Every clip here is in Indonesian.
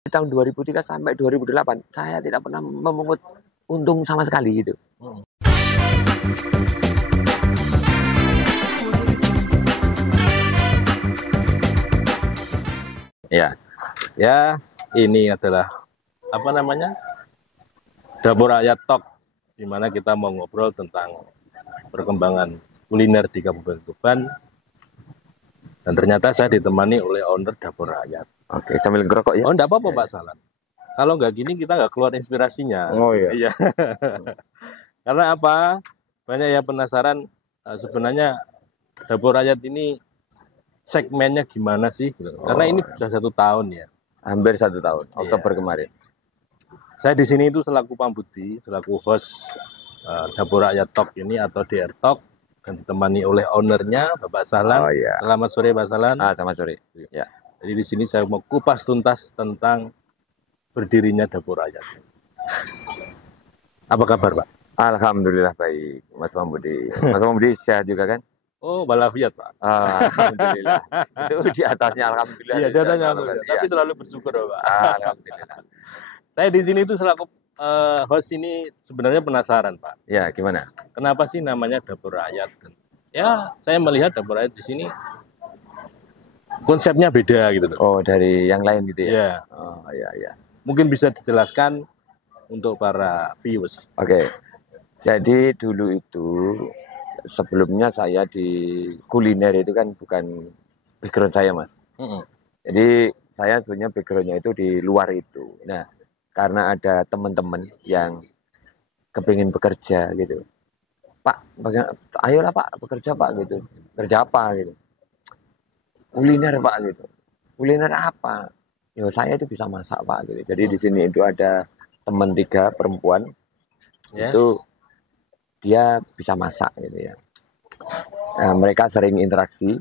Di tahun 2003 sampai 2008 saya tidak pernah memungut untung sama sekali gitu. Ya, ini adalah apa namanya, Dapur Rakyat Talk, di mana kita mau ngobrol tentang perkembangan kuliner di Kabupaten Tuban. Dan ternyata saya ditemani oleh owner Dapur Rakyat. Oke, sambil ngerokok ya. Oh, enggak apa-apa Pak Salan. Kalau nggak gini kita nggak keluar inspirasinya. Oh iya. Iya. Karena apa? Banyak yang penasaran sebenarnya Dapur Rakyat ini segmennya gimana sih? Karena ini sudah 1 tahun ya. Hampir 1 tahun, Oktober kemarin. Saya di sini itu selaku pambudi, selaku host Dapur Rakyat Talk ini atau DR Talk, dan ditemani oleh ownernya Bapak Salan. Oh iya. Selamat sore Pak Salan. Selamat sore. Ya. Jadi di sini saya mau kupas tuntas tentang berdirinya Dapur Rakyat. Apa kabar Pak? Alhamdulillah baik, Mas Pambudi. Mas Pambudi sehat juga kan? Oh, walafiat Pak. Alhamdulillah. Itu di atasnya alhamdulillah. Iya, di atasnya alhamdulillah. Tapi selalu bersyukur Pak. Alhamdulillah. Saya di sini itu selaku host ini sebenarnya penasaran Pak. Ya, gimana? Kenapa sih namanya Dapur Rakyat? Ya, saya melihat Dapur Rakyat di sini konsepnya beda gitu. Oh, dari yang lain gitu ya? Iya. Oh, iya. Mungkin bisa dijelaskan untuk para viewers. Oke. Jadi dulu itu sebelumnya saya di kuliner itu kan bukan background saya Mas. Jadi saya sebenarnya backgroundnya itu di luar itu. Nah, karena ada teman-teman yang kepingin bekerja gitu. Pak, ayolah Pak bekerja Pak gitu. Kerja apa gitu? Kuliner Pak gitu. Kuliner apa? Ya saya itu bisa masak Pak gitu. Jadi di sini itu ada teman 3 perempuan. Itu dia bisa masak gitu ya. Nah, mereka sering interaksi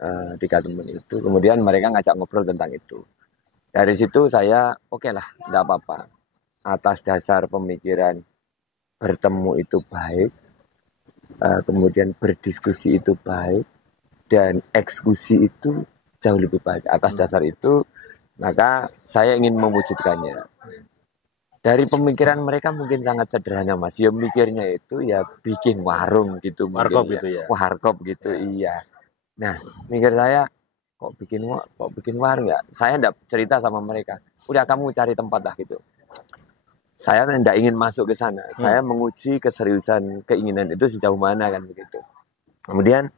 3 teman itu. Kemudian mereka ngajak ngobrol tentang itu. Dari situ saya oke lah, tidak apa-apa. Atas dasar pemikiran bertemu itu baik, kemudian berdiskusi itu baik, dan eksekusi itu jauh lebih baik. Atas dasar itu, maka saya ingin mewujudkannya. Dari pemikiran mereka mungkin sangat sederhana Mas. Ya mikirnya itu ya bikin warung gitu. Warkop gitu ya? Warkop gitu, iya. Nah, mikir saya, kok bikin warung ya? Saya enggak cerita sama mereka. Udah kamu cari tempat lah gitu. Saya enggak ingin masuk ke sana. Saya menguji keseriusan keinginan itu sejauh mana kan begitu. Kemudian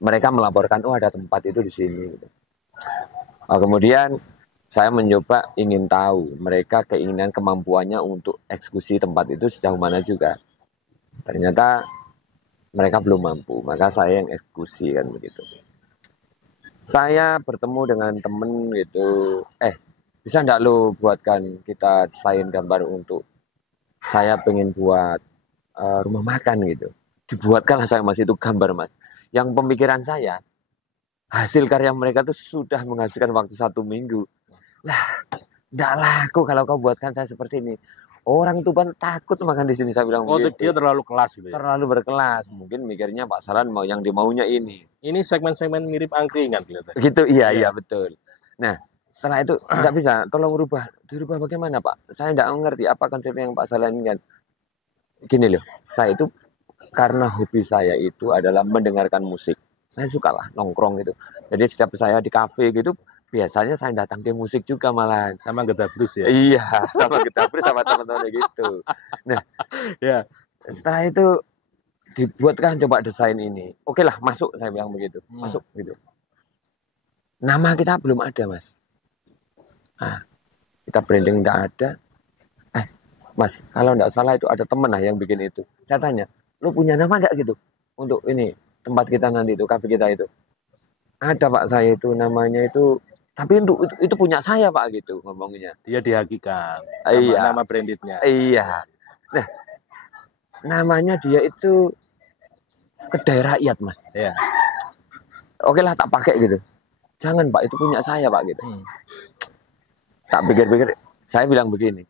mereka melaporkan, oh ada tempat itu di sini. Gitu. Kemudian saya mencoba ingin tahu mereka keinginan kemampuannya untuk eksekusi tempat itu sejauh mana juga. Ternyata mereka belum mampu, maka saya yang eksekusi kan begitu. Saya bertemu dengan temen gitu, bisa enggak lo buatkan kita desain gambar untuk saya pengen buat rumah makan gitu. Dibuatkanlah saya Mas itu gambar Mas. Yang pemikiran saya, hasil karya mereka itu sudah menghasilkan waktu 1 minggu. Lah, enggak laku kalau kau buatkan saya seperti ini. Orang Tuban takut makan di sini, saya bilang begitu. Dia terlalu kelas gitu ya? Terlalu berkelas. Mungkin mikirnya Pak Salan mau yang dimaunya ini. Ini segmen-segmen mirip angkringan gitu. Gitu, iya betul. Nah, setelah itu enggak bisa, tolong dirubah bagaimana Pak? Saya enggak mengerti apa konsep yang Pak Salan inginkan. Gini loh, saya itu karena hobi saya itu adalah mendengarkan musik. Saya sukalah nongkrong gitu. Jadi setiap saya di kafe gitu, biasanya saya datang ke musik juga malah. Sama Gedabrus ya? Iya, sama Gedabrus sama teman-teman gitu. Nah, ya setelah itu dibuatkan coba desain ini. Oke lah, masuk saya bilang begitu. Masuk gitu. Nama kita belum ada Mas. Kita branding enggak ada. Mas, kalau enggak salah itu ada teman lah yang bikin itu. Saya tanya, lu punya nama enggak gitu? Untuk ini, tempat kita nanti itu, kafe kita itu. Ada Pak, saya itu namanya itu, tapi itu punya saya Pak gitu ngomongnya. Dia dihakikan nama brandednya. Iya. Nah, namanya dia itu Kedai Rakyat Mas. Iya. Oke lah tak pakai gitu. Jangan Pak, itu punya saya Pak gitu. Tak pikir-pikir, saya bilang begini.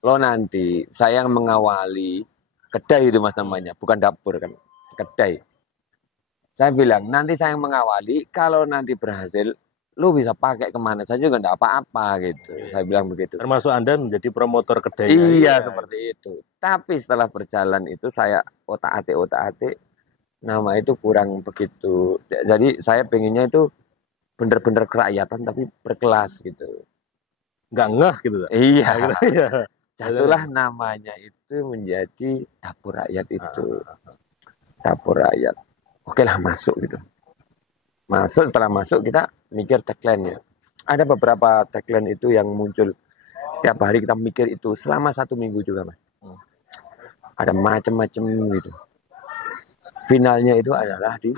Lo nanti saya yang mengawali kedai itu Mas namanya, bukan dapur kan. Kedai. Saya bilang, nanti saya yang mengawali, kalau nanti berhasil, lu bisa pakai kemana saja juga enggak apa-apa gitu. Saya bilang begitu. Termasuk Anda menjadi promotor kedai. Iya, seperti itu. Tapi setelah berjalan itu saya otak-atik nama itu kurang begitu. Jadi saya pengennya itu bener-bener kerakyatan tapi berkelas gitu. Nggak ngeh gitu. Iya. Gitu, ya. Jatuhlah namanya itu menjadi dapur rakyat itu. Dapur rakyat. Oke lah masuk gitu. Masuk, setelah masuk kita mikir tagline-nya. Ada beberapa tagline itu yang muncul setiap hari kita mikir itu selama 1 minggu juga, Mas. Ada macam-macam gitu. Finalnya itu adalah di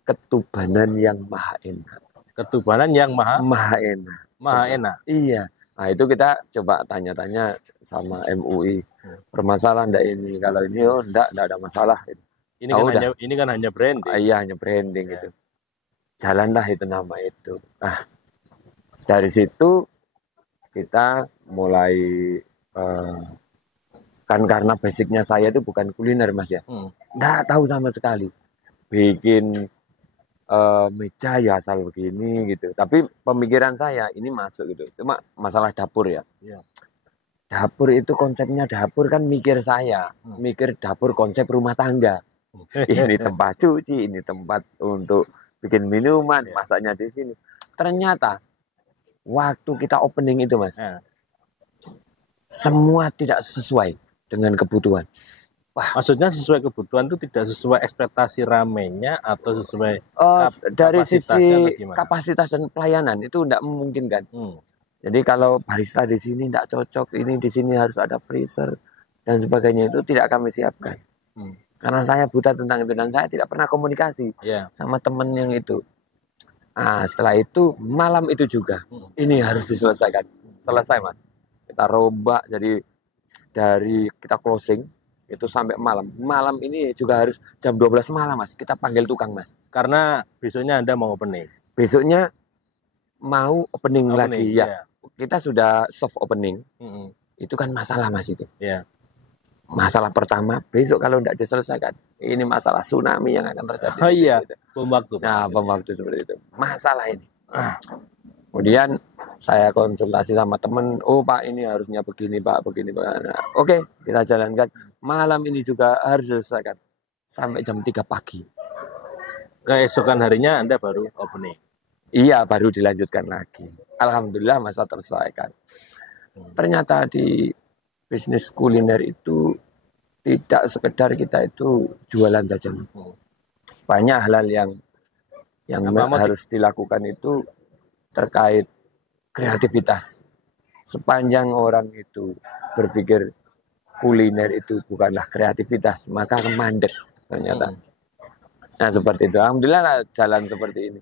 ketubanan yang maha enak. Ketubanan yang maha enak. Maha enak. Iya. Nah, itu kita coba tanya-tanya sama MUI. Permasalahan enggak ini? Kalau ini enggak ada masalah. Ini kan hanya branding. Iya, hanya branding gitu. Jalanlah itu nama itu. Nah, dari situ kita mulai kan karena basicnya saya itu bukan kuliner, Mas ya. Nggak tahu sama sekali. Bikin meja ya asal begini gitu. Tapi pemikiran saya ini masuk gitu. Cuma masalah dapur ya. Dapur itu konsepnya dapur kan mikir saya. Mikir dapur konsep rumah tangga. Ini tempat cuci, ini tempat untuk bikin minuman, masaknya di sini. Ternyata waktu kita opening itu, Mas, semua tidak sesuai dengan kebutuhan. Wah, maksudnya sesuai kebutuhan itu tidak sesuai ekspektasi ramenya atau sesuai dari sisi kapasitas dan pelayanan itu tidak memungkinkan. Jadi kalau barista di sini tidak cocok, ini di sini harus ada freezer dan sebagainya itu tidak kami siapkan. Karena saya buta tentang itu dan saya tidak pernah komunikasi sama temen yang itu. Nah, setelah itu malam itu juga ini harus diselesaikan. Selesai, Mas. Kita rombak jadi dari kita closing itu sampai malam. Malam ini juga harus jam 12 malam, Mas. Kita panggil tukang, Mas. Karena besoknya Anda mau opening. Besoknya mau opening lagi ya. Kita sudah soft opening. Itu kan masalah, Mas, itu. Masalah pertama, besok kalau tidak diselesaikan, ini masalah tsunami yang akan terjadi. Oh iya, bom waktu. Nah, bom waktu seperti itu. Masalah ini. Kemudian saya konsultasi sama teman, oh Pak ini harusnya begini Pak, begini Pak. Nah, oke, kita jalankan. Malam ini juga harus diselesaikan. Sampai jam 3 pagi. Keesokan harinya Anda baru opening? Iya, baru dilanjutkan lagi. Alhamdulillah masa terselesaikan. Ternyata di bisnis kuliner itu tidak sekedar kita itu jualan saja. Banyak hal yang harus dilakukan itu terkait kreativitas. Sepanjang orang itu berpikir kuliner itu bukanlah kreativitas, maka akan mandek ternyata. Nah, seperti itu. Alhamdulillah lah, jalan seperti ini.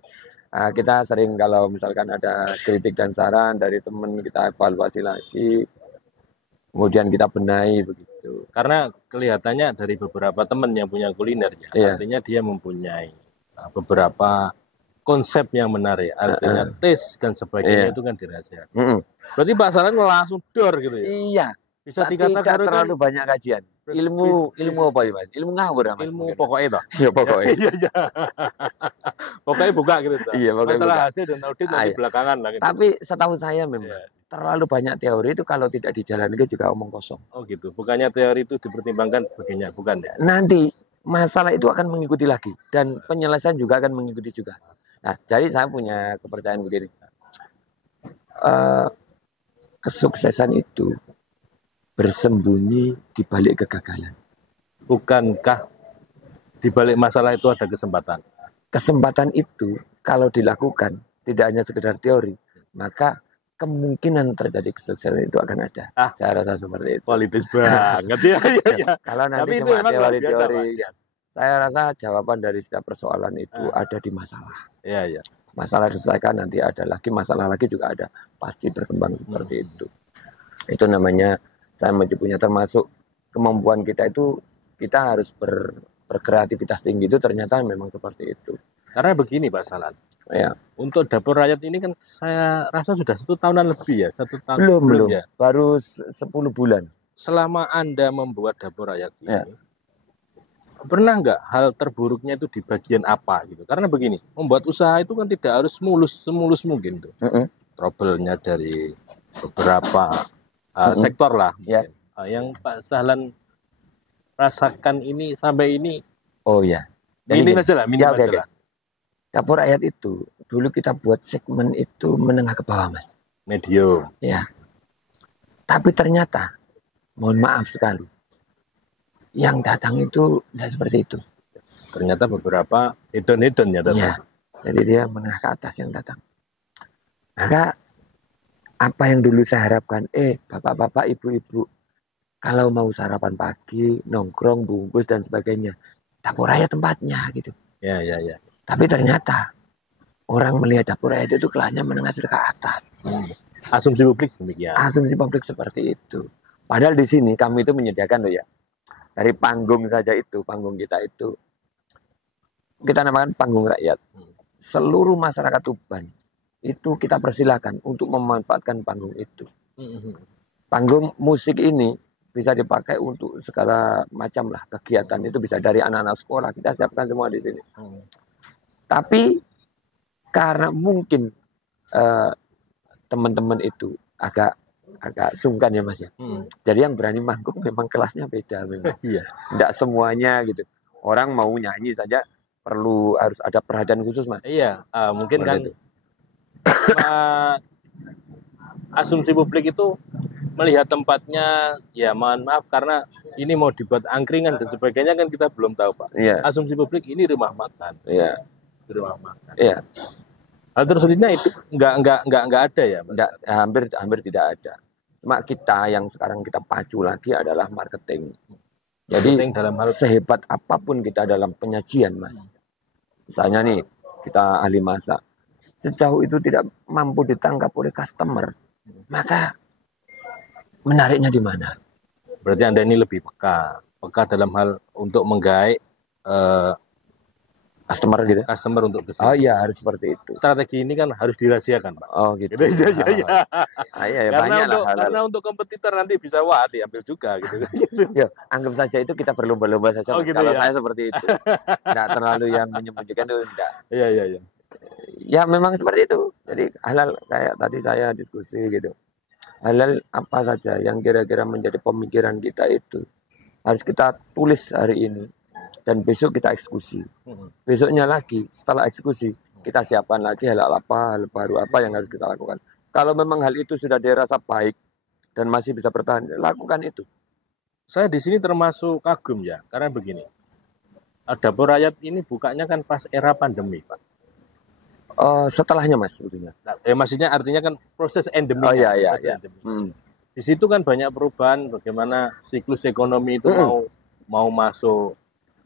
Nah, kita sering kalau misalkan ada kritik dan saran dari teman, kita evaluasi lagi. Kemudian kita benahi begitu. Karena kelihatannya dari beberapa teman yang punya kuliner, artinya dia mempunyai beberapa konsep yang menarik. Artinya taste dan sebagainya itu kan dirahasiakan. Berarti Pak Salan langsung dor gitu ya? Iya. Bisa dikatakan tidak terlalu banyak kajian. Ilmu apa ya, Mas? Ilmu ngawur, Mas. Ilmu pokoknya itu. Iya, pokoknya. Iya. Pokoknya buka gitu. Iya, pokoknya masalah buka. hasil dan audit nanti belakangan lah gitu. Tapi setahu saya memang terlalu banyak teori itu kalau tidak dijalankan juga omong kosong. Oh gitu. Bukannya teori itu dipertimbangkan sebagainya, bukan ya? Nanti masalah itu akan mengikuti lagi dan penyelesaian juga akan mengikuti juga. Nah, jadi saya punya kepercayaan begini. Kesuksesan itu bersembunyi di balik kegagalan. Bukankah di balik masalah itu ada kesempatan? Kesempatan itu kalau dilakukan tidak hanya sekedar teori, maka kemungkinan terjadi kesuksesan itu akan ada. Saya rasa seperti itu. Politis banget ya. Kalau nanti cuma teori-teori, saya rasa jawaban dari setiap persoalan itu ada di masalah. Iya. Masalah diselesaikan, nanti ada lagi, masalah lagi juga ada. Pasti berkembang seperti itu. Itu namanya, saya punya termasuk kemampuan kita itu, kita harus berkreativitas tinggi itu ternyata memang seperti itu. Karena begini Pak Salan. Ya. Untuk dapur rakyat ini kan saya rasa sudah 1 tahunan lebih ya, 1 tahun belum ya. Baru 10 bulan. Selama Anda membuat dapur rakyat ini, Pernah nggak hal terburuknya itu di bagian apa gitu? Karena begini, membuat usaha itu kan tidak harus semulus mungkin tuh. Trouble-nya dari beberapa sektor lah. Ya. Yang Pak Sahlan rasakan ini sampai ini. Oh ya. Minim aja lah, minim aja lah. Dapur Rakyat itu dulu kita buat segmen itu menengah ke bawah, Mas. Medium. Ya. Tapi ternyata, mohon maaf sekali, yang datang itu tidak seperti itu. Ternyata beberapa hedon-hedon ya datang. Ya. Jadi dia menengah ke atas yang datang. Maka apa yang dulu saya harapkan, bapak-bapak, ibu-ibu, kalau mau sarapan pagi, nongkrong, bungkus dan sebagainya, Dapur Rakyat tempatnya gitu. Ya. Tapi ternyata orang melihat Dapur Rakyat itu kelasnya menengah ke atas. Asumsi publik demikian. Asumsi publik seperti itu. Padahal di sini kami itu menyediakan loh ya. Dari panggung saja itu, panggung kita itu, kita namakan panggung rakyat. Seluruh masyarakat Tuban itu kita persilahkan untuk memanfaatkan panggung itu. Panggung musik ini bisa dipakai untuk segala macam lah kegiatan, itu bisa dari anak-anak sekolah, kita siapkan semua di sini. Tapi karena mungkin teman-teman itu agak sungkan ya Mas ya. Jadi yang berani manggung memang kelasnya beda memang. Iya. Tidak semuanya gitu. Orang mau nyanyi saja harus ada perhatian khusus Mas. Iya, mungkin kan asumsi publik itu melihat tempatnya, ya mohon maaf karena ini mau dibuat angkringan dan sebagainya kan kita belum tahu Pak. Iya. Asumsi publik ini rumah makan. Iya. Rumah makan. Iya. Hal tersulitnya itu nggak ada ya? Hampir tidak ada. Cuma kita yang sekarang kita pacu lagi adalah marketing. Jadi dalam hal sehebat apapun kita dalam penyajian Mas. Misalnya nih kita ahli masak, sejauh itu tidak mampu ditangkap oleh customer, maka menariknya di mana? Berarti Anda ini lebih peka dalam hal untuk menggait customer untuk kesini. Oh iya, harus seperti itu. Strategi ini kan harus dirahasiakan Pak. Oh gitu. Iya. Karena untuk kompetitor nanti bisa diambil juga gitu. Ya, anggap saja itu kita berlomba-lomba saja. Gitu kalau ya? saya seperti itu. Tidak terlalu yang menyembunyikan itu tidak. Iya. Ya memang seperti itu. Jadi halal kayak tadi saya diskusi gitu. Halal apa saja yang kira-kira menjadi pemikiran kita itu harus kita tulis hari ini. Dan besok kita eksekusi. Besoknya lagi setelah eksekusi kita siapkan lagi hal baru apa yang harus kita lakukan. Kalau memang hal itu sudah dirasa baik dan masih bisa bertahan, lakukan itu. Saya di sini termasuk kagum ya, karena begini. Dapur Rakyat ini bukanya kan pas era pandemi Pak. Setelahnya Mas sebetulnya. Maksudnya artinya kan proses endemi. Oh iya. Di situ kan banyak perubahan bagaimana siklus ekonomi itu mau masuk.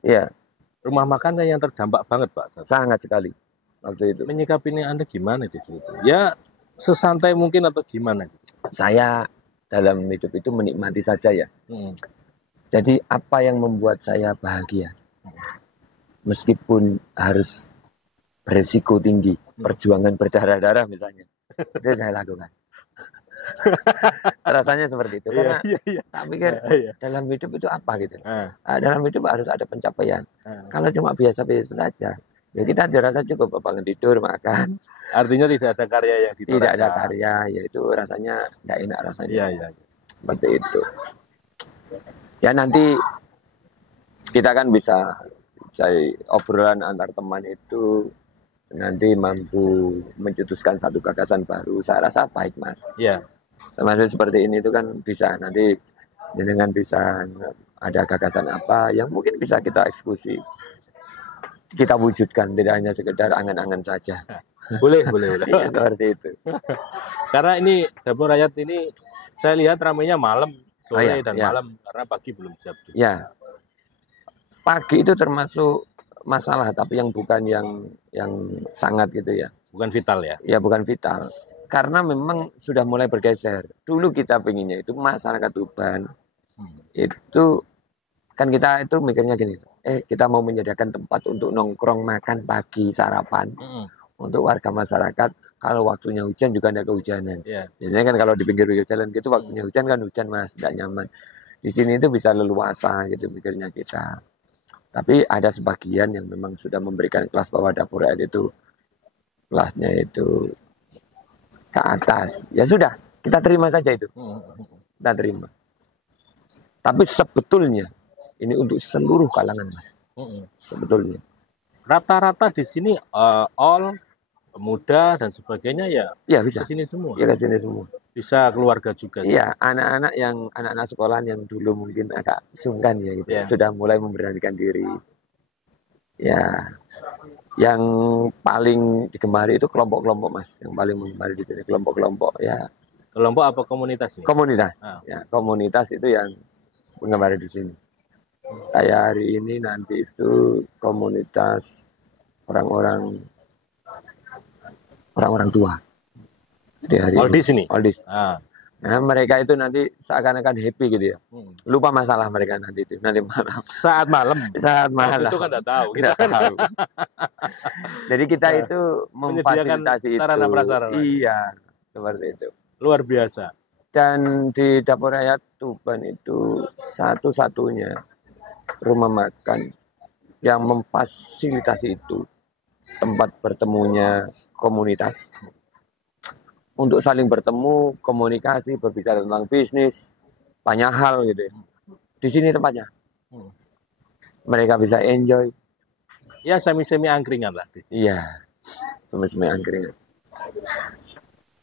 Iya. Rumah makan yang terdampak banget Pak. Sangat sekali waktu itu. Menyikapinya Anda gimana itu? Ya sesantai mungkin atau gimana? Saya dalam hidup itu menikmati saja ya. Jadi apa yang membuat saya bahagia, meskipun harus beresiko tinggi, perjuangan berdarah-darah misalnya, itu saya lakukan. Rasanya seperti itu karena tak pikir dalam hidup itu apa gitu. Dalam hidup harus ada pencapaian. Kalau cuma biasa-biasa saja, ya kita dirasa cukup bangun tidur makan. Artinya tidak ada karya yang ditorehkan. Tidak ada karya, yaitu rasanya tidak enak rasanya. Iya. Seperti itu. Ya nanti kita kan bisa obrolan antar teman itu nanti mampu mencetuskan satu gagasan baru. Saya rasa baik Mas. Iya. Termasuk seperti ini itu kan bisa nanti dengan bisa ada gagasan apa yang mungkin bisa kita eksekusi, kita wujudkan, tidak hanya sekedar angan-angan saja. Boleh. Ya, seperti itu. Karena ini Dapur Rakyat ini saya lihat ramainya malam, sore dan malam karena pagi belum siap juga. Ya. Pagi itu termasuk masalah tapi yang bukan yang sangat gitu ya. Bukan vital ya. Ya bukan vital. Karena memang sudah mulai bergeser. Dulu kita pengennya itu masyarakat Tuban itu kan kita itu mikirnya gini, kita mau menyediakan tempat untuk nongkrong makan pagi sarapan untuk warga masyarakat. Kalau waktunya hujan juga ada kehujanan. Biasanya kan kalau di pinggir jalan gitu waktunya hujan kan hujan Mas, tidak nyaman. Di sini itu bisa leluasa gitu mikirnya kita. Tapi ada sebagian yang memang sudah memberikan kelas bahwa dapur rakyat itu kelasnya itu ke atas. Ya sudah, kita terima saja itu. Kita terima. Tapi sebetulnya ini untuk seluruh kalangan, Mas. Sebetulnya. Rata-rata di sini all muda dan sebagainya ya bisa. Ke sini semua. Ya ke sini semua. Bisa keluarga juga. Iya, anak-anak sekolahan yang dulu mungkin agak sungkan ya gitu. Sudah mulai memberanikan diri. Ya. Yang paling digemari itu kelompok-kelompok, Mas. Yang paling menggemari di sini kelompok-kelompok ya. Kelompok apa komunitas? Komunitas. Ya, komunitas itu yang menggemari di sini. Kayak hari ini nanti itu komunitas orang-orang tua. Di hari Oldies ini. Oldies. Nah, mereka itu nanti seakan-akan happy gitu ya. Lupa masalah mereka nanti itu. Nanti malam. Saat malam. Saat malam. Itu kan tidak tahu. Kita tahu. Jadi kita itu memfasilitasi itu. Sarana prasarana. Iya, seperti itu. Luar biasa. Dan di Dapur Rakyat Tuban itu satu-satunya rumah makan yang memfasilitasi itu tempat bertemunya komunitas untuk saling bertemu, komunikasi, berbicara tentang bisnis, banyak hal gitu ya. Di sini tempatnya. Mereka bisa enjoy. Ya semi-semi angkringan lah. Iya, semi-semi angkringan.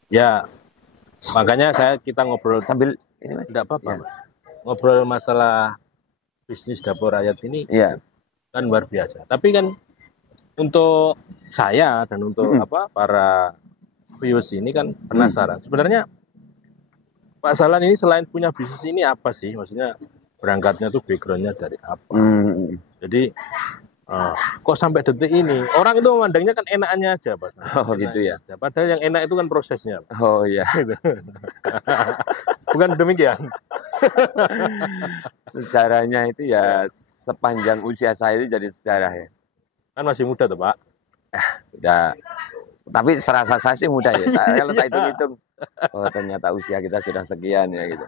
Ya, makanya kita ngobrol sambil ini, Mas. Tidak apa-apa. Ya. Ngobrol masalah bisnis Dapur Rakyat ini kan luar biasa. Tapi kan untuk saya dan untuk para viewers ini kan penasaran. Sebenarnya Pak Sahlan ini selain punya bisnis ini apa sih? Maksudnya berangkatnya tuh backgroundnya dari apa? Jadi kok sampai detik ini orang itu memandangnya kan enaknya aja, Pak. Oh gitu ya. Aja. Padahal yang enak itu kan prosesnya. Oh iya. Bukan demikian. Sejarahnya itu ya sepanjang usia saya itu jadi sejarah ya. Kan masih muda tuh, Pak. Udah. Tapi serasa saya sih muda ya. Kalau saya hitung-hitung, oh ternyata usia kita sudah sekian ya gitu.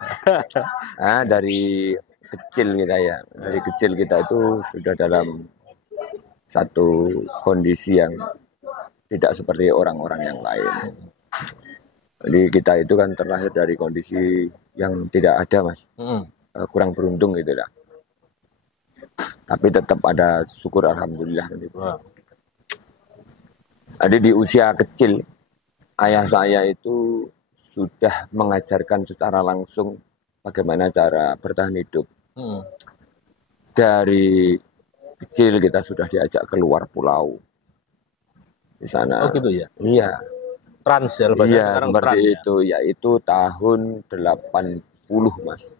Nah, dari kecil kita ya, dari kecil kita itu sudah dalam satu kondisi yang tidak seperti orang-orang yang lain. Jadi kita itu kan terlahir dari kondisi yang tidak ada, Mas. Kurang beruntung gitu lah. Tapi tetap ada syukur alhamdulillah gitu. Jadi di usia kecil, ayah saya itu sudah mengajarkan secara langsung bagaimana cara bertahan hidup. Dari kecil kita sudah diajak keluar pulau. Di sana. Oh gitu ya? Iya. Trans ya? Iya, seperti itu. Ya, itu tahun 80, Mas.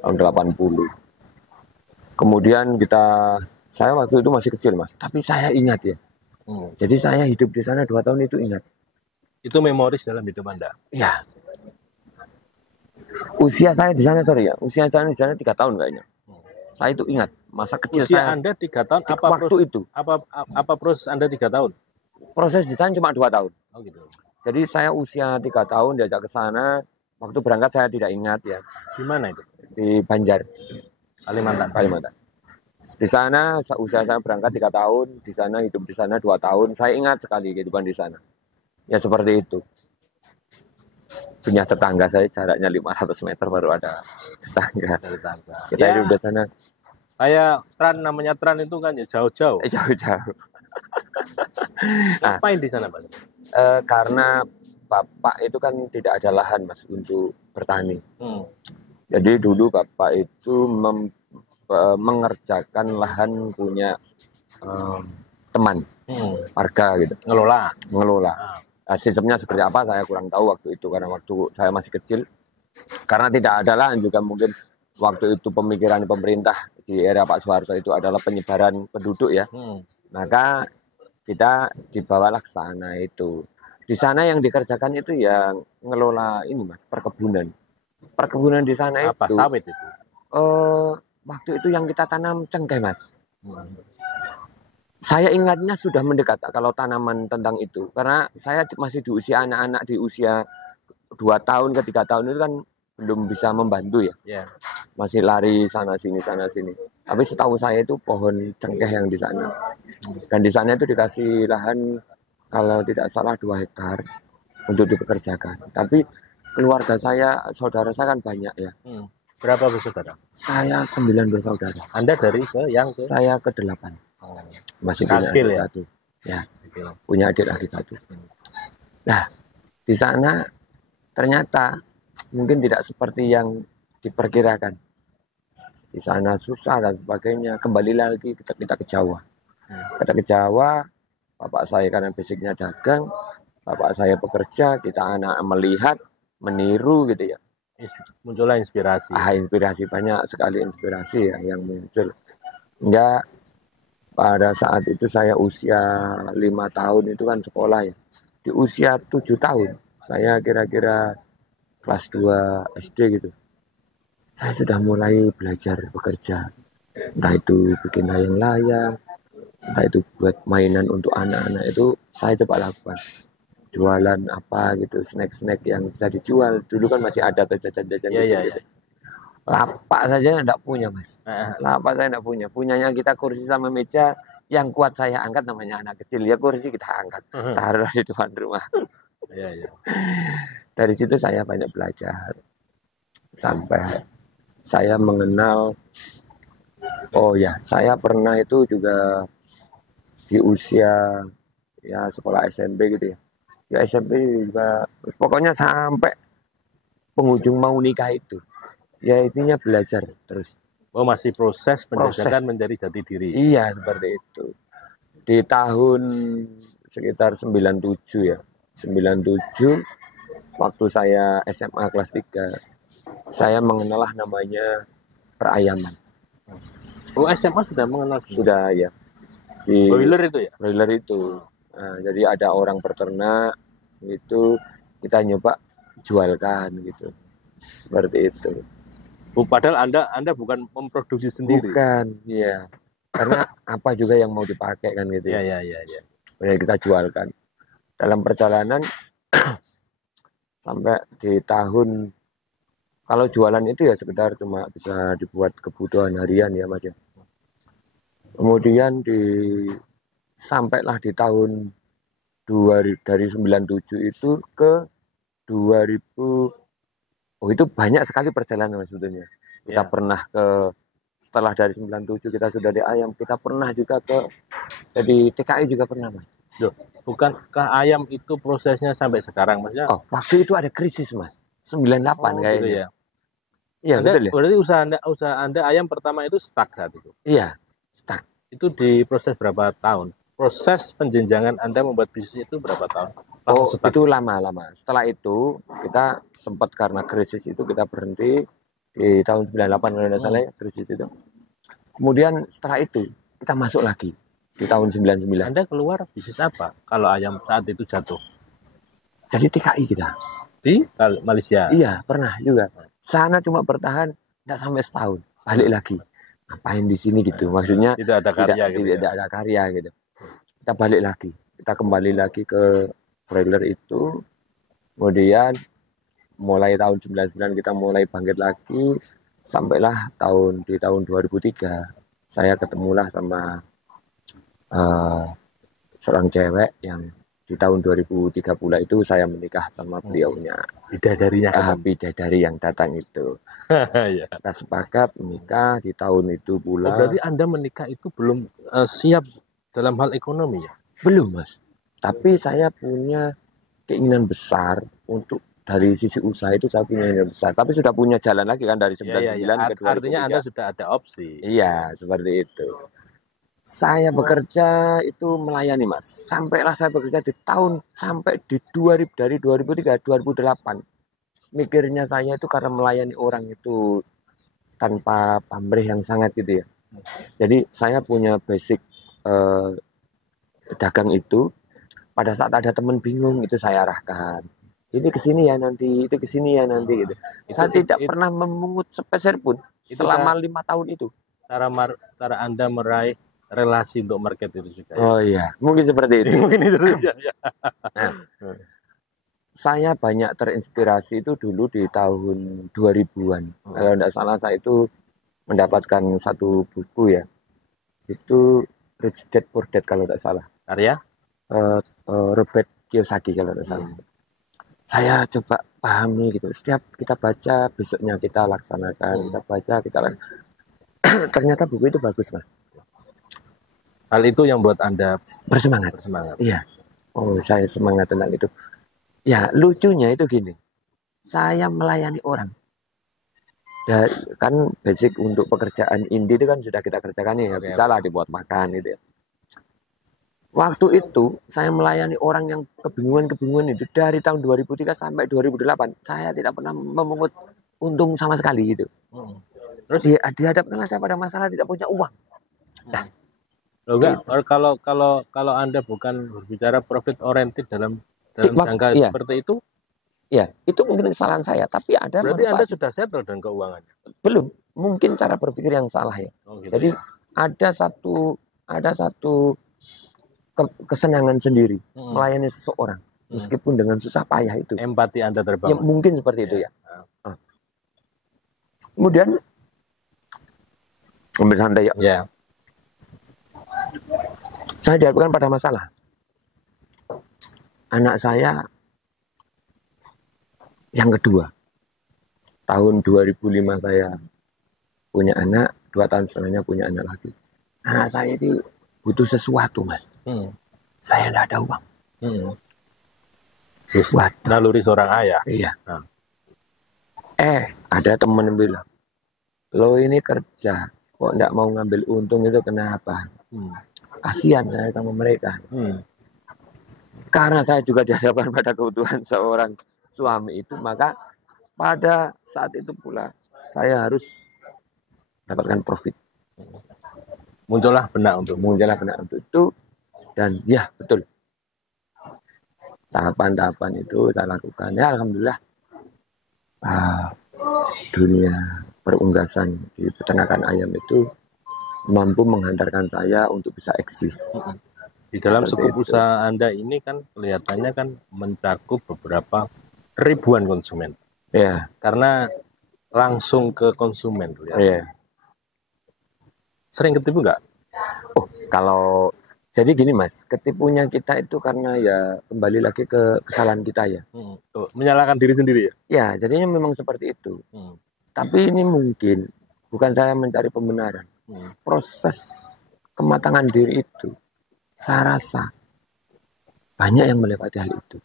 Tahun 80. Kemudian saya waktu itu masih kecil, Mas. Tapi saya ingat ya. Jadi saya hidup di sana 2 tahun itu ingat. Itu memoris dalam hidup Anda? Iya. Usia saya di sana, usia saya di sana 3 tahun kayaknya. Saya itu ingat masa kecil usia saya. Anda 3 tahun? Apa proses Anda 3 tahun? Proses di sana cuma 2 tahun. Oh gitu. Jadi saya usia 3 tahun diajak ke sana. Waktu berangkat saya tidak ingat ya. Di mana itu? Di Banjar, Kalimantan. Di sana usia saya berangkat 3 tahun, di sana hidup di sana 2 tahun. Saya ingat sekali kehidupan di sana. Ya seperti itu. Punya tetangga saya jaraknya 500 meter baru ada tetangga. Kita hidup di sana. Saya namanya Tran itu kan ya jauh-jauh. Jauh-jauh. Ngapain di sana, Pak? Karena Bapak itu kan tidak ada lahan, Mas, untuk bertani. Jadi dulu Bapak itu mengerjakan lahan punya teman, warga gitu. Ngelola. Sistemnya seperti apa saya kurang tahu waktu itu, karena waktu saya masih kecil. Karena tidak ada lahan juga mungkin waktu itu pemikiran pemerintah di era Pak Soeharto itu adalah penyebaran penduduk ya. Maka kita dibawalah ke sana itu. Di sana yang dikerjakan itu yang ngelola ini, Mas, perkebunan. Perkebunan di sana itu. Apa sawit itu? Waktu itu yang kita tanam cengkeh, Mas. Saya ingatnya sudah mendekat kalau tanaman tentang itu. Karena saya masih di usia anak-anak, di usia 2 tahun ke 3 tahun itu kan belum bisa membantu ya. Masih lari sana sini. Tapi setahu saya itu pohon cengkeh yang di sana. Dan di sana itu dikasih lahan kalau tidak salah 2 hektar untuk dipekerjakan. Tapi keluarga saya, saudara saya kan banyak ya. Berapa bersaudara? Saya 9 bersaudara. Anda dari ke yang ke? Saya ke-8. Masih punya Kakil adik ya? satu. Ya, punya adik lagi satu. Nah, di sana ternyata mungkin tidak seperti yang diperkirakan. Di sana susah dan sebagainya. Kembali lagi kita ke Jawa. Kita ke Jawa, bapak saya karena basicnya dagang, bapak saya bekerja, kita anak melihat, meniru gitu ya. Muncullah inspirasi. Inspirasi, banyak sekali inspirasi ya yang muncul. Hingga pada saat itu saya usia 5 tahun itu kan sekolah ya. Di usia 7 tahun, saya kira-kira kelas 2 SD gitu. Saya sudah mulai belajar bekerja. Entah itu bikin layang-layang, entah itu buat mainan untuk anak-anak, itu saya coba lakukan. Jualan apa gitu, snack-snack yang bisa dijual. Dulu kan masih ada jajan-jajan gitu. Lapak saja enggak punya, Mas. Lapak saya enggak punya. Punyanya kita kursi sama meja, yang kuat saya angkat namanya anak kecil. Ya kursi kita angkat, taruh di depan rumah. Dari situ saya banyak belajar. Sampai saya mengenal, oh ya, saya pernah itu juga di usia ya sekolah SMP gitu ya. Ya SMP juga, pokoknya sampai penghujung mau nikah itu. Ya intinya belajar terus. Oh, masih proses penjajakan menjadi jati diri. Iya, seperti itu. Di tahun sekitar 97 ya. 97 waktu saya SMA kelas 3. Saya mengenal namanya perayaman. Oh, SMA sudah mengenal? Sudah ya. Di broiler itu ya? Broiler itu. Nah, jadi ada orang peternak itu, kita nyoba jualkan gitu. Seperti itu. Padahal Anda bukan memproduksi sendiri. Bukan, iya. Karena apa juga yang mau dipakai kan gitu. Iya. Jadi kita jualkan. Dalam perjalanan sampai di tahun, kalau jualan itu ya sekedar cuma bisa dibuat kebutuhan harian ya Mas ya. Kemudian sampailah di tahun dari 97 itu ke 2000. Oh, itu banyak sekali perjalanan Mas sebetulnya. Kita pernah setelah dari 97 kita sudah di ayam, kita pernah juga jadi TKI juga pernah Mas. Loh, bukankah ayam itu prosesnya sampai sekarang Masnya? Oh, waktu itu ada krisis Mas. 98 kayaknya. Gitu ya. Iya, betul ya. Berarti usaha Anda ayam pertama itu stuck saat itu. Iya, stuck. Itu diproses berapa tahun? Proses penjenjangan Anda membuat bisnis itu berapa tahun? Itu lama. Setelah itu kita sempat karena krisis itu kita berhenti di tahun 98 kalau tidak salah ya, krisis itu. Kemudian setelah itu kita masuk lagi di tahun 99. Anda keluar bisnis apa kalau ayam saat itu jatuh? Jadi TKI kita. Di Malaysia? Iya, pernah juga. Sana cuma bertahan tidak sampai setahun, balik lagi. Ngapain di sini gitu? Maksudnya tidak ada karya gitu. Tidak ada karya gitu. Kita balik lagi. Kita kembali lagi ke broiler itu. Kemudian mulai tahun 99 kita mulai bangkit lagi. Sampailah di tahun 2003 saya ketemulah sama seorang cewek yang di tahun 2003 pula itu saya menikah sama beliaunya. Bidadari yang datang itu. Kita sepakat menikah di tahun itu pula. Berarti Anda menikah itu belum siap dalam hal ekonomi ya? Belum Mas. Tapi saya punya keinginan besar untuk dari sisi usaha itu saya punya keinginan besar. Tapi sudah punya jalan lagi kan dari 99 ke 2003. Artinya Anda sudah ada opsi. Iya, seperti itu. Saya bekerja itu melayani Mas. Sampailah saya bekerja sampai di 2000, dari 2003 2008. Mikirnya saya itu karena melayani orang itu tanpa pamrih yang sangat gitu ya. Jadi saya punya basic dagang itu. Pada saat ada teman bingung itu saya arahkan. Ini kesini ya nanti, itu kesini ya nanti gitu. Saya tidak pernah memungut sepeser pun selama 5 tahun itu. Cara Anda meraih relasi untuk market itu juga. Oh iya, mungkin seperti itu. Mungkin itu ya. Nah, saya banyak terinspirasi itu dulu di tahun 2000-an. Kalau tidak salah saya itu mendapatkan satu buku ya, itu Rich Dad Poor Dad kalau tidak salah, Karya Robert Kiyosaki kalau tidak salah. Saya coba pahami gitu, setiap kita baca besoknya kita laksanakan, kita baca kita ternyata buku itu bagus Mas. Hal itu yang buat Anda bersemangat. Iya. Oh, saya semangat tentang itu. Ya, lucunya itu gini. Saya melayani orang. Dan kan basic untuk pekerjaan indie itu kan sudah kita kerjakan ya. Bisa lah dibuat makan gitu ya. Waktu itu saya melayani orang yang kebingungan itu dari tahun 2003 sampai 2008. Saya tidak pernah memungut untung sama sekali gitu. Terus dihadapkan saya pada masalah tidak punya uang. Nah, enggak, kalau Anda bukan berbicara profit oriented dalam jangka seperti itu, ya itu mungkin kesalahan saya. Tapi ada. Berarti Anda sudah settle dengan keuangannya? Belum, mungkin cara berpikir yang salah ya. Gitu. Jadi ada satu kesenangan sendiri melayani seseorang meskipun dengan susah payah itu. Empati Anda terbangun. Ya, mungkin seperti itu ya. Kemudian ambil santai ya. Ya. Saya dihadapkan pada masalah. Anak saya yang kedua. Tahun 2005 saya punya anak, 2 tahun setelahnya punya anak lagi. Anak saya itu butuh sesuatu, Mas. Saya tidak ada uang. Naluri seorang ayah. Iya. Ada teman yang bilang, lo ini kerja, kok tidak mau ngambil untung itu kenapa? Kasihan saya sama mereka. Karena saya juga dihadapkan pada kebutuhan seorang suami itu, maka pada saat itu pula saya harus dapatkan profit. Muncullah benak untuk itu, dan ya betul. Tahapan-tahapan itu saya lakukan. Ya alhamdulillah. Dunia perunggasan di peternakan ayam itu mampu menghantarkan saya untuk bisa eksis. Di dalam skup usaha Anda ini kan kelihatannya kan mencakup beberapa ribuan konsumen. Ya. Karena langsung ke konsumen. Ya. Sering ketipu nggak? Oh, kalau jadi gini Mas, ketipunya kita itu karena ya kembali lagi ke kesalahan kita ya. Menyalahkan diri sendiri ya? Ya, jadinya memang seperti itu. Tapi ini mungkin bukan saya mencari pembenaran. Proses kematangan diri itu, saya rasa banyak yang melewati hal itu.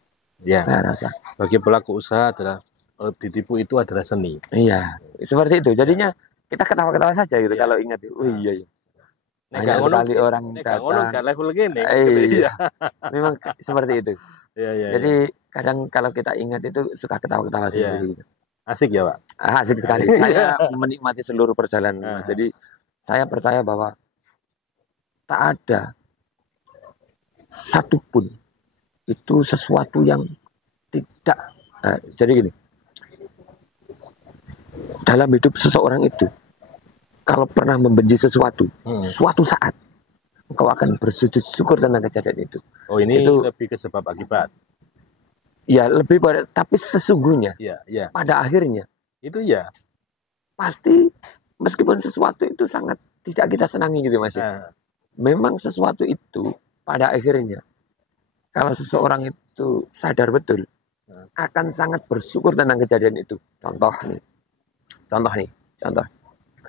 Ya. Saya rasa. Bagi pelaku usaha adalah ditipu itu adalah seni. Iya, seperti itu. Jadinya kita ketawa-ketawa saja gitu kalau ingat. Oh iya. Banyak sekali orang datang. Level gini. Iya. Memang seperti itu. Jadi kadang kalau kita ingat itu suka ketawa-ketawa sendiri. Asik ya Pak? Asik sekali. Saya menikmati seluruh perjalanan. Jadi saya percaya bahwa tak ada satupun itu sesuatu yang tidak. Jadi gini, dalam hidup seseorang itu, kalau pernah membenci sesuatu, suatu saat engkau akan bersujud syukur tentang kejadian itu. Oh, ini itu lebih ke sebab akibat. Ya, lebih pada, tapi sesungguhnya pada akhirnya itu ya pasti meskipun sesuatu itu sangat tidak kita senangi gitu Mas. Memang sesuatu itu pada akhirnya kalau seseorang itu sadar betul akan sangat bersyukur tentang kejadian itu. Contoh.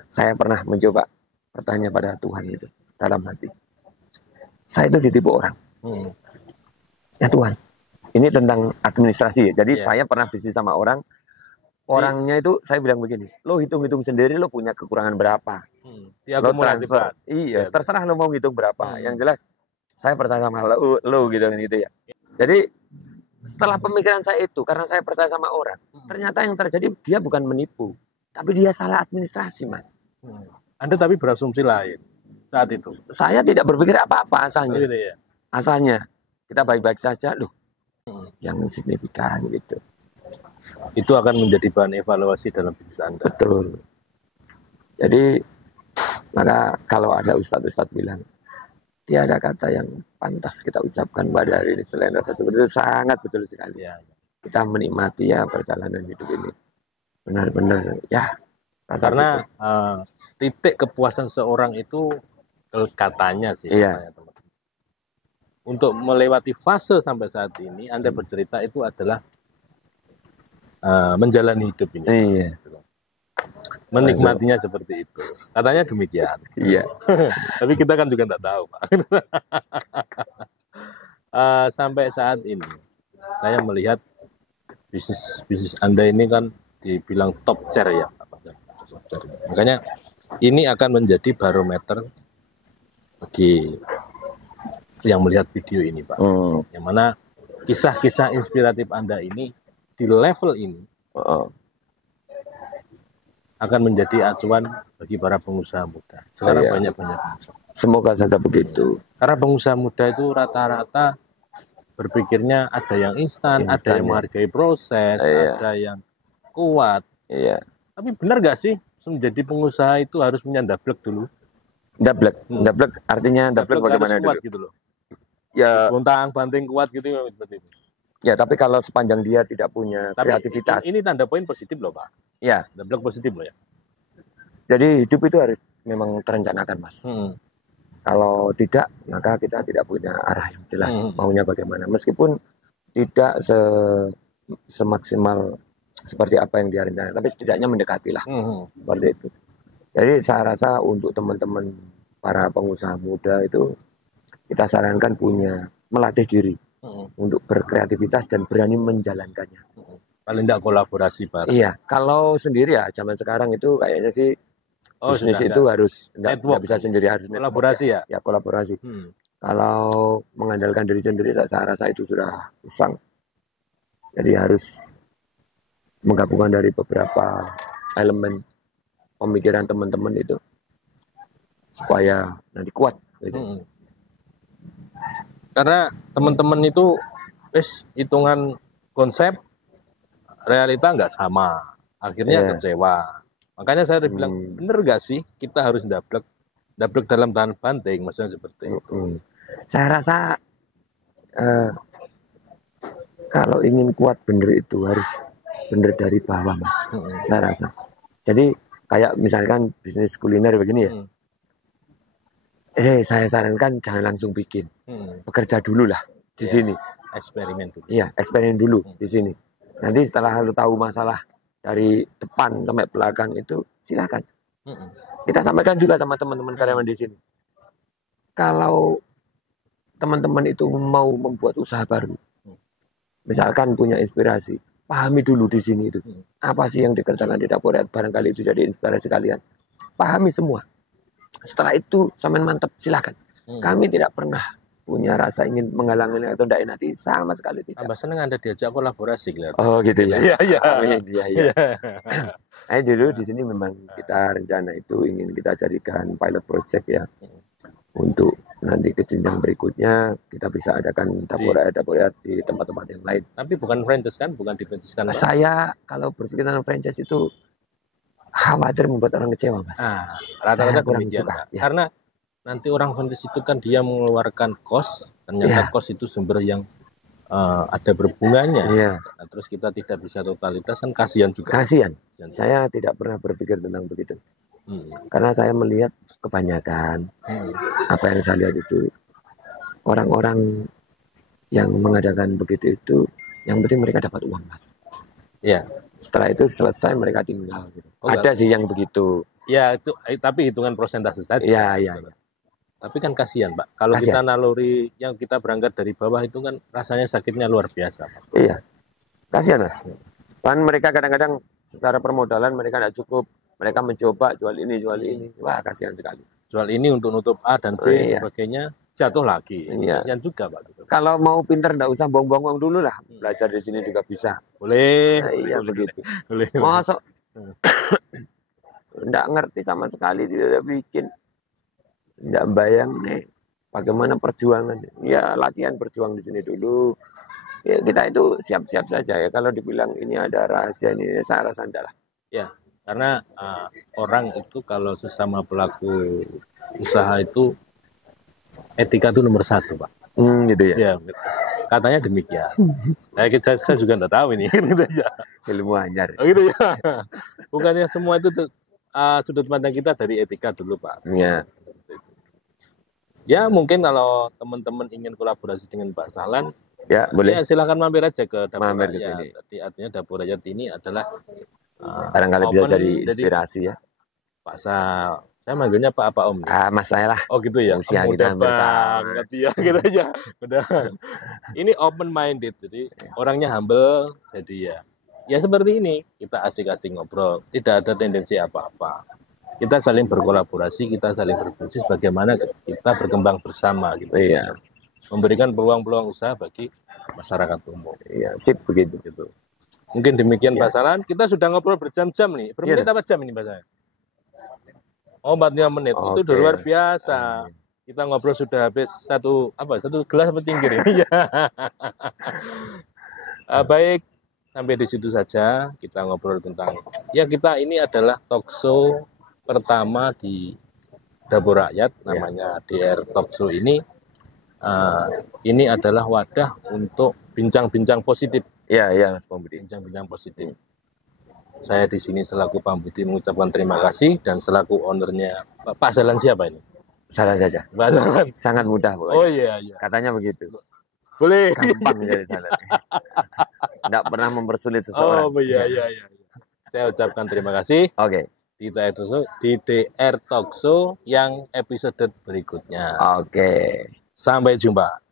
Saya pernah mencoba bertanya pada Tuhan itu dalam hati. Saya itu ditipu orang. Ya Tuhan, ini tentang administrasi ya. Jadi saya pernah bisnis sama orang. Orangnya itu saya bilang begini, lo hitung-hitung sendiri lo punya kekurangan berapa. Lo transfer. Iya, terserah lo mau hitung berapa. Yang jelas saya percaya sama lo gitu ya. Jadi setelah pemikiran saya itu, karena saya percaya sama orang, ternyata yang terjadi dia bukan menipu, tapi dia salah administrasi Mas. Anda tapi berasumsi lain saat itu. Saya tidak berpikir apa-apa asalnya. Asalnya kita baik-baik saja loh. Yang signifikan gitu. Itu akan menjadi bahan evaluasi dalam bisnis Anda. Betul. Jadi maka kalau ada ustadz bilang tiada kata yang pantas kita ucapkan pada hari ini selain rasa syukur, itu sangat betul sekali. Kita menikmati ya perjalanan hidup ini. Benar-benar ya Karena titik kepuasan seorang itu katanya sih, Iya. katanya teman-teman. Untuk melewati fase sampai saat ini, Anda bercerita itu adalah menjalani hidup ini. Iya. Menikmatinya seperti itu. Katanya demikian. Iya. Tapi kita kan juga tidak tahu, Pak. Sampai saat ini, saya melihat bisnis Anda ini kan dibilang top share ya. Makanya ini akan menjadi barometer bagi yang melihat video ini, Pak. Yang mana kisah-kisah inspiratif Anda ini di level ini akan menjadi acuan bagi para pengusaha muda. Sekarang banyak-banyak pengusaha. Semoga saja begitu. Karena pengusaha muda itu rata-rata berpikirnya ada yang instan, ada yang menghargai proses, ada yang kuat. Iya. Tapi benar nggak sih menjadi pengusaha itu harus menyandablek dulu? Dablek artinya dablek bagaimana kuat dulu? Gitu loh. Ya. Bontang banting kuat gitu seperti itu. Ya, tapi kalau sepanjang dia tidak punya kreativitas. Ini tanda poin positif loh, Pak. Ya. Dablek positif loh ya. Jadi hidup itu harus memang terencanakan, Mas. Kalau tidak, maka kita tidak punya arah yang jelas maunya bagaimana. Meskipun tidak semaksimal seperti apa yang dia rencanakan, tapi setidaknya mendekati lah. Seperti itu. Jadi saya rasa untuk teman-teman para pengusaha muda itu kita sarankan melatih diri untuk berkreativitas dan berani menjalankannya. Paling tidak kolaborasi bareng. Iya, kalau sendiri ya zaman sekarang itu kayaknya sih bisnis itu harus nggak bisa sendiri, harus kolaborasi ya. Ya kolaborasi. Kalau mengandalkan diri sendiri saya rasa itu sudah usang. Jadi harus menggabungkan dari beberapa elemen pemikiran teman-teman itu supaya nanti kuat. Gitu. Karena teman-teman itu hitungan konsep realita nggak sama, akhirnya kecewa. Makanya saya bilang bener nggak sih kita harus dablek dalam tahan banting, maksudnya seperti itu. Saya rasa kalau ingin kuat bener itu harus bener dari bawah, Mas. Saya rasa. Jadi kayak misalkan bisnis kuliner begini ya. Saya sarankan jangan langsung bikin. Bekerja dulu lah di sini. Eksperimen dulu. Iya, eksperimen dulu di sini. Nanti setelah lu tahu masalah dari depan sampai belakang itu, silakan. Kita sampaikan juga sama teman-teman karyawan di sini. Kalau teman-teman itu mau membuat usaha baru, misalkan punya inspirasi, pahami dulu di sini itu. Apa sih yang dikerjakan di dapur, barangkali itu jadi inspirasi kalian. Pahami semua. Setelah itu sampean mantap, silakan. Kami tidak pernah punya rasa ingin menghalangi atau tidak enak, sama sekali tidak. Tambah seneng Anda diajak kolaborasi kelihatan. Oh gitu ya. Iya. Amin. Iya. Dulu di sini memang kita rencana itu ingin kita jadikan pilot project ya. Untuk nanti ke jenjang berikutnya kita bisa adakan dapur di tempat-tempat yang lain. Tapi bukan franchise kan, bukan di-franchise-kan. Saya kalau berpikir tentang franchise itu khawatir membuat orang kecewa, Mas. Rata-rata kurang suka. Ya. Karena nanti orang franchise itu kan dia mengeluarkan kos, ternyata kos itu sumber yang ada berbunganya. Nah, terus kita tidak bisa totalitas kan kasihan juga. Kasihan. Saya tidak pernah berpikir tentang begitu. Karena saya melihat kebanyakan apa yang saya lihat itu orang-orang yang mengadakan begitu itu yang penting mereka dapat uang, Mas. Iya. Setelah itu selesai mereka tinggal. Gitu. Ada sih yang begitu. Ya itu, tapi hitungan persentase saja. Iya. Tapi kan kasihan, Pak. Kalau kita naluri yang kita berangkat dari bawah itu kan rasanya sakitnya luar biasa, Pak. Iya. Kasihan, Mas. Kan mereka kadang-kadang secara permodalan mereka tidak cukup. Mereka mencoba jual ini. Wah, kasihan sekali. Jual ini untuk nutup A dan B sebagainya, jatuh lagi. Kasihan juga, Pak. Gitu. Kalau mau pinter tidak usah buang-buang uang dulu lah. Belajar di sini juga bisa. Boleh. Iya, begitu. Boleh. Masuk. Tidak ngerti sama sekali, tidak bikin. Tidak bayang nih bagaimana perjuangan. Ya latihan berjuang di sini dulu. Ya kita itu siap-siap saja ya. Kalau dibilang ini ada rahasia ini, saya rasa enggak lah. Ya, karena orang itu kalau sesama pelaku usaha itu etika itu nomor 1, Pak. Gitu ya. Ya, katanya demikian. Saya juga enggak tahu ini. Gitu aja. Ilmu anyar. Oh gitu ya. Bukannya semua itu sudut pandang kita dari etika dulu, Pak. Ya. Ya mungkin kalau teman-teman ingin kolaborasi dengan Pak Sahlan, Ya, boleh. ya silakan mampir aja ke Dapur Mampir ke Rakyat. sini. Jadi artinya Dapur Rakyat ini adalah Barangkali bisa open, jadi inspirasi ya. Pak saya manggilnya Pak apa Om? Mas saya lah. Oh gitu ya. Usia Mudah kita hampir sama. banget ya, gitu aja. Mudah. Ini open minded, jadi orangnya humble, jadi ya seperti ini. Kita asik-asik ngobrol, tidak ada tendensi apa-apa. Kita saling berkolaborasi, kita saling berfungsi bagaimana kita berkembang bersama gitu. Iya. Memberikan peluang-peluang usaha bagi masyarakat umum. Iya, sip begitu. Gitu. Mungkin demikian Pak Sahlan. Kita sudah ngobrol berjam-jam nih. Bermenit apa jam ini Pak Sahlan? Oh, 45 menit. Itu udah luar biasa. Kita ngobrol sudah habis satu gelas apa cingkir ini. Baik, sampai di situ saja kita ngobrol tentang kita ini adalah talk show pertama di Dapur Rakyat, namanya DR Talk Show ini. Ini adalah wadah untuk bincang-bincang positif. Iya, Mas Pambudi. Bincang-bincang positif. Saya di sini selaku Pambudi mengucapkan terima kasih, dan selaku ownernya Pak Sahlan siapa ini? Salah saja. Pak Sahlan. Sangat mudah pokoknya. Oh iya. Katanya begitu. Boleh. Gampang menjadi Sahlan. Tidak pernah mempersulit seseorang. Oh iya. Saya ucapkan terima kasih. Oke. Di DR Talk Show yang episode berikutnya. Oke. Sampai jumpa.